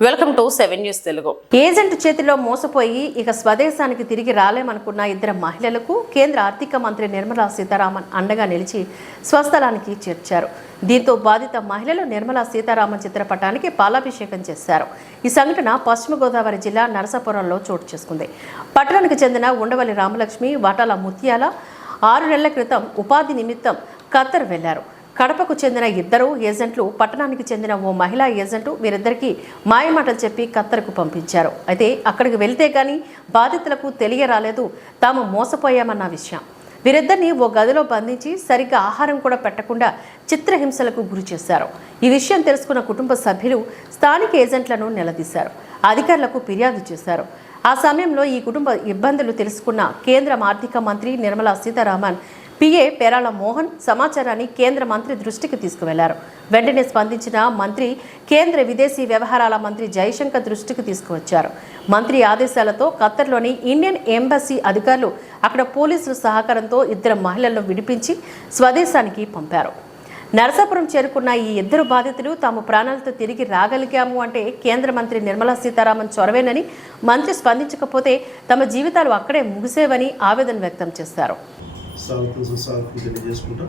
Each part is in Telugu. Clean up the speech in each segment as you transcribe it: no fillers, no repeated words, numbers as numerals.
Welcome to 7 news Telugu. Agent చేతిలో మోసపోయి ఇక స్వదేశానికి తిరిగి రాలేమనుకున్న ఇద్దరు మహిళలకు కేంద్ర ఆర్థిక మంత్రి నిర్మలా సీతారామన్ అండగా నిలిచి స్వస్థలానికి చేర్చారు. దీంతో బాధిత మహిళలు నిర్మలా సీతారామన్ చిత్రపటానికి పాలాభిషేకం చేశారు. ఈ సంఘటన పశ్చిమ గోదావరి జిల్లా నరసాపురంలో చోటు చేసుకుంది. పట్టణానికి చెందిన ఉండవల్లి రామలక్ష్మి, వాటాల ముత్యాల 6 నెలల క్రితం ఉపాధి నిమిత్తం ఖత్తర్ వెళ్లారు. కడపకు చెందిన ఇద్దరు ఏజెంట్లు, పట్టణానికి చెందిన ఓ మహిళా ఏజెంటు వీరిద్దరికీ మాయమాటలు చెప్పి ఖత్తర్కు పంపించారు. అయితే అక్కడికి వెళ్తే కానీ బాధితులకు తెలియరాలేదు తాము మోసపోయామన్న విషయం. వీరిద్దరిని ఓ గదిలో బంధించి సరిగ్గా ఆహారం కూడా పెట్టకుండా చిత్రహింసలకు గురి చేశారు. ఈ విషయం తెలుసుకున్న కుటుంబ సభ్యులు స్థానిక ఏజెంట్లను నిలదీశారు. అధికారులకు ఫిర్యాదు చేశారు. ఆ సమయంలో ఈ కుటుంబ ఇబ్బందులు తెలుసుకున్న కేంద్ర ఆర్థిక మంత్రి నిర్మలా సీతారామన్ పిఏ పేరాల మోహన్ సమాచారాన్ని కేంద్ర మంత్రి దృష్టికి తీసుకువెళ్లారు. వెంటనే స్పందించిన మంత్రి కేంద్ర విదేశీ వ్యవహారాల మంత్రి జైశంకర్ దృష్టికి తీసుకువచ్చారు. మంత్రి ఆదేశాలతో ఖత్తర్లోని ఇండియన్ ఎంబసీ అధికారులు అక్కడ పోలీసుల సహకారంతో ఇద్దరు మహిళలను విడిపించి స్వదేశానికి పంపారు. నరసాపురం చేరుకున్న ఈ ఇద్దరు బాధితులు తాము ప్రాణాలతో తిరిగి రాగలిగాము అంటే కేంద్ర మంత్రి నిర్మలా సీతారామన్ చొరవేనని, మంత్రి స్పందించకపోతే తమ జీవితాలు అక్కడే ముగిసేవని ఆవేదన వ్యక్తం చేశారు. స్వాగతం తెలియజేసుకుంటాం.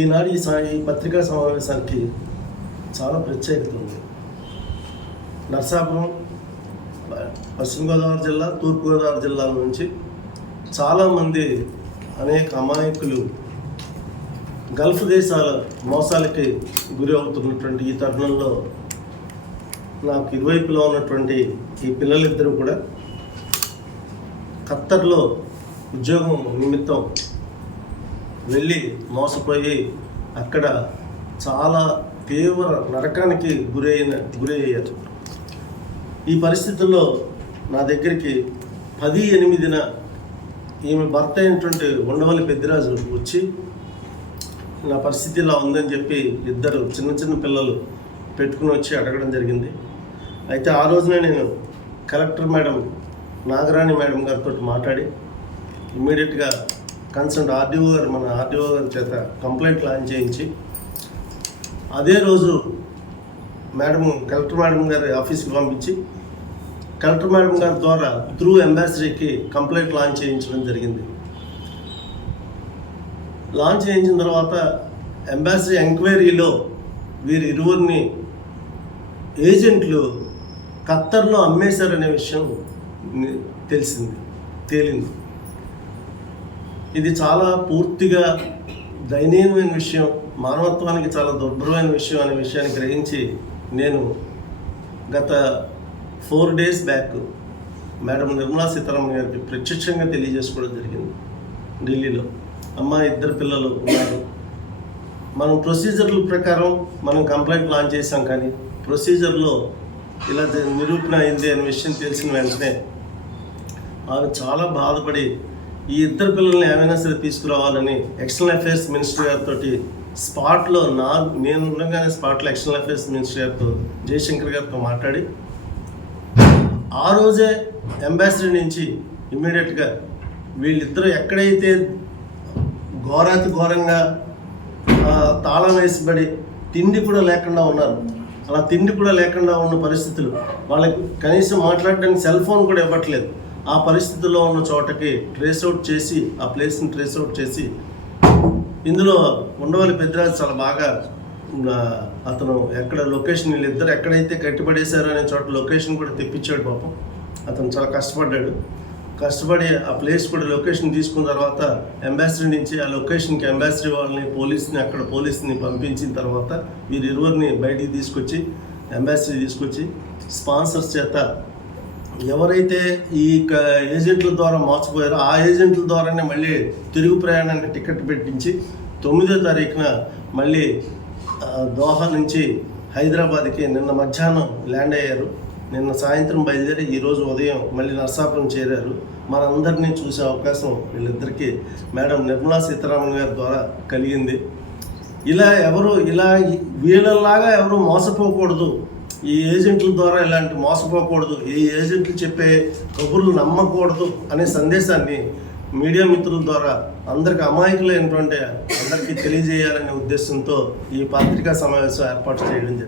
ఈనాడు ఈ పత్రికా సమావేశానికి చాలా ప్రత్యేకత ఉంది. నరసాపురం పశ్చిమ గోదావరి జిల్లా, తూర్పుగోదావరి జిల్లాల నుంచి చాలామంది అనేక అమాయకులు గల్ఫ్ దేశాల మోసాలకి గురి అవుతున్నటువంటి ఈ తరుణంలో నాకు ఇరువైపులో ఉన్నటువంటి ఈ పిల్లలిద్దరూ కూడా ఖత్తర్లో ఉద్యోగం నిమిత్తం వెళ్ళి మోసపోయి అక్కడ చాలా తీవ్ర నరకానికి గురయ్యారు. ఈ పరిస్థితుల్లో నా దగ్గరికి 10/8న ఈమె భర్త అయినటువంటి ఉండవల్లి పెద్దిరాజు వచ్చి నా పరిస్థితి ఇలా ఉందని చెప్పి ఇద్దరు చిన్న పిల్లలు పెట్టుకుని వచ్చి అడగడం జరిగింది. అయితే ఆ రోజునే నేను కలెక్టర్ మేడం నాగరాణి మేడం గారితో మాట్లాడి ఇమ్మీడియట్గా కన్సర్న్ ఆర్డీఓ గారు, మన ఆర్డీఓ గారి చేత కంప్లైంట్ లాంచ్ చేయించి అదే రోజు కలెక్టర్ మేడం గారి ఆఫీస్కి పంపించి కలెక్టర్ మేడం గారి ద్వారా త్రూ ఎంబాసీకి కంప్లైంట్ లాంచ్ చేయించడం జరిగింది. లాంచ్ చేయించిన తర్వాత ఎంబాసీ ఎంక్వైరీలో వీరిరువురిని ఏజెంట్లు ఖత్తర్లో అమ్మేశారనే విషయం తేలింది. ఇది చాలా పూర్తిగా దయనీయమైన విషయం, మానవత్వానికి చాలా దుర్భరమైన విషయం అనే విషయాన్ని గ్రహించి నేను గత 4 days back madam Nirmala Sitharaman గారికి ప్రత్యక్షంగా తెలియజేసుకోవడం జరిగింది. ఢిల్లీలో అమ్మ ఇద్దరు పిల్లలు ఉన్నారు, మనం ప్రొసీజర్ల ప్రకారం మనం కంప్లైంట్ లాంచ్ చేసాం, కానీ ప్రొసీజర్లో ఇలా నిరూపణ అయింది అనే విషయం తెలిసిన వెంటనే ఆమె చాలా బాధపడి ఈ ఇద్దరు పిల్లల్ని ఏమైనా సరే తీసుకురావాలని ఎక్స్టర్నల్ అఫైర్స్ మినిస్టర్ గారితో స్పాట్లో నేను ఉండగానే స్పాట్లో ఎక్స్టర్నల్ అఫైర్స్ మినిస్టర్ గారితో జయశంకర్ గారితో మాట్లాడి ఆ రోజే ఎంబాసీ నుంచి ఇమ్మీడియట్గా వీళ్ళిద్దరూ ఎక్కడైతే ఘోరంగా తాళం వేసిబడి తిండి కూడా లేకుండా ఉన్నారు, అలా తిండి కూడా లేకుండా ఉన్న పరిస్థితులు, వాళ్ళకి కనీసం మాట్లాడడానికి సెల్ ఫోన్ కూడా ఇవ్వట్లేదు, ఆ పరిస్థితుల్లో ఉన్న చోటకి ట్రేస్అవుట్ చేసి ఆ ప్లేస్ని ట్రేస్అవుట్ చేసి ఇందులో ఉండవల్లి పెద్దిరాజు చాలా బాగా అతను ఎక్కడ లొకేషన్ వీళ్ళిద్దరు ఎక్కడైతే కట్టిపడేశారో అనే చోట లొకేషన్ కూడా తెప్పించాడు. పాపం అతను చాలా కష్టపడి ఆ ప్లేస్ కూడా లొకేషన్ తీసుకున్న తర్వాత ఎంబాసీ నుంచి ఆ లొకేషన్కి ఎంబాసీ వాళ్ళని పోలీస్ని పంపించిన తర్వాత వీరిరువురిని బయటికి తీసుకొచ్చి స్పాన్సర్స్ చేత ఎవరైతే ఈ ఏజెంట్ల ద్వారా మోసపోయారో ఆ ఏజెంట్ల ద్వారానే మళ్ళీ తిరుగు ప్రయాణానికి టికెట్ పెట్టించి 9వ తారీఖున మళ్ళీ దోహా నుంచి హైదరాబాద్కి నిన్న మధ్యాహ్నం ల్యాండ్ అయ్యారు. నిన్న సాయంత్రం బయలుదేరి ఈరోజు ఉదయం మళ్ళీ నరసాపురం చేరారు. మనందరినీ చూసే అవకాశం వీళ్ళిద్దరికీ మేడం నిర్మలా సీతారామన్ గారి ద్వారా కలిగింది. వీళ్ళలాగా ఎవరు మోసపోకూడదు, ఈ ఏజెంట్ల ద్వారా ఇలాంటి మోసపోకూడదు, ఈ ఏజెంట్లు చెప్పే కబుర్లు నమ్మకూడదు అనే సందేశాన్ని మీడియా మిత్రుల ద్వారా అందరికి అమాయకులైనటువంటి అందరికీ తెలియజేయాలనే ఉద్దేశంతో ఈ పత్రికా సమావేశం ఏర్పాటు చేయడం జరిగింది.